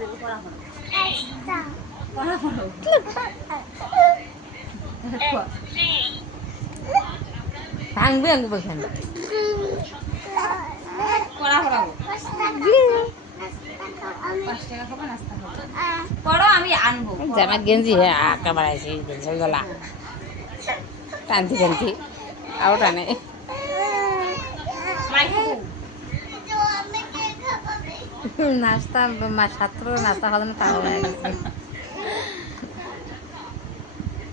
দেবো পড়া করো পড়া করো ভাঙবে আনবো এখানে পড়া করাবো 5 টাকা খাবো নাস্তা খাবো পড়ো আমি আনবো জামা গেঞ্জি আঁকা বাড়াইছি গেঞ্জি গলা টানতি টানতি আও টানে নাস্তা ছাত্র নাস্তা খাওয়ার জন্য পাগল হয়ে গেছে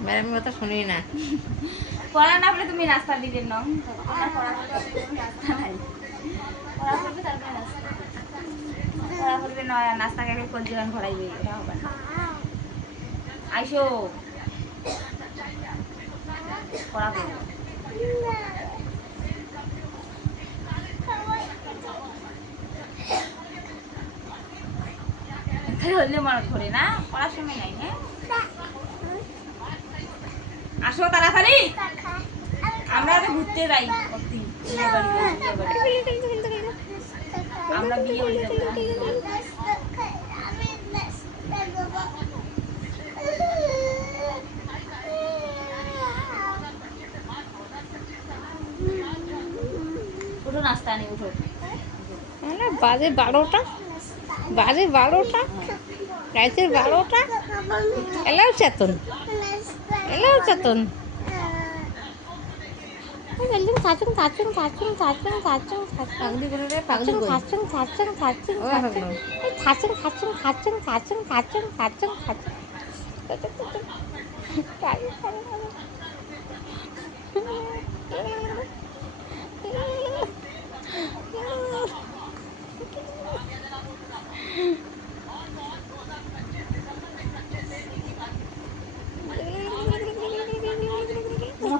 ম্যাডামের কথা শুনি না পড়া না বলে তুমি নাস্তা দিবে না পড়া নাস্তা নাই পড়া করবে তারপরে নাস্তা পড়া করবে না নাস্তা খেয়ে কোন জীবন ভরাইবে এটা হবে না আইসো পড়া করবে হলে মনে করে না পড়ার সময় নাই হ্যাঁ আসো তাড়াতাড়ি আমরা ঘুরতে যাই আমরা বিয়ে হয়ে যাবো উঠো নাস্তা নি উঠো বাজে 12টা রাতের 12টা এলাও চেতন থাচুং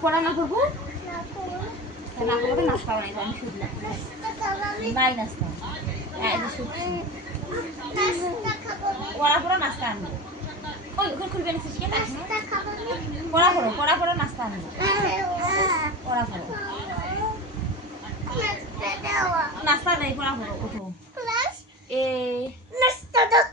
পড়া না করবো না করবো নাস্তা বানাই আমি শুধলাম নাই নাস্তা পড়া নাস্তা আনবো ওই ওখানে খুলবে না পড়া নাস্তা আনবো পড়া করো নাস্তা নেই পড়া করো ওঠো এ নাস্তা দাও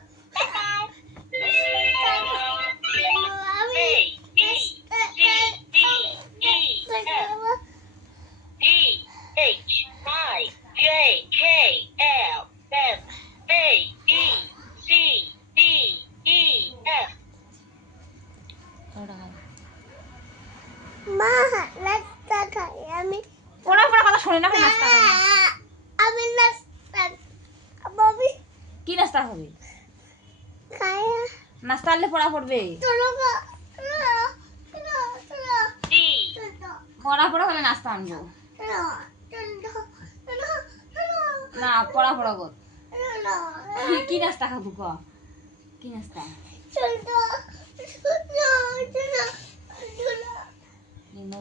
মা নাস্তা খাই আমি পড়া কথা শুনি না নাস্তা আমি নাস্তা বাবি কি নাস্তা হবে খাই নাস্তা আনলে পড়া পড়বে পড়া হলে নাস্তা আনবো না পড়া কর কি নাস্তা খাবো ক কি নাস্তা নিম্ন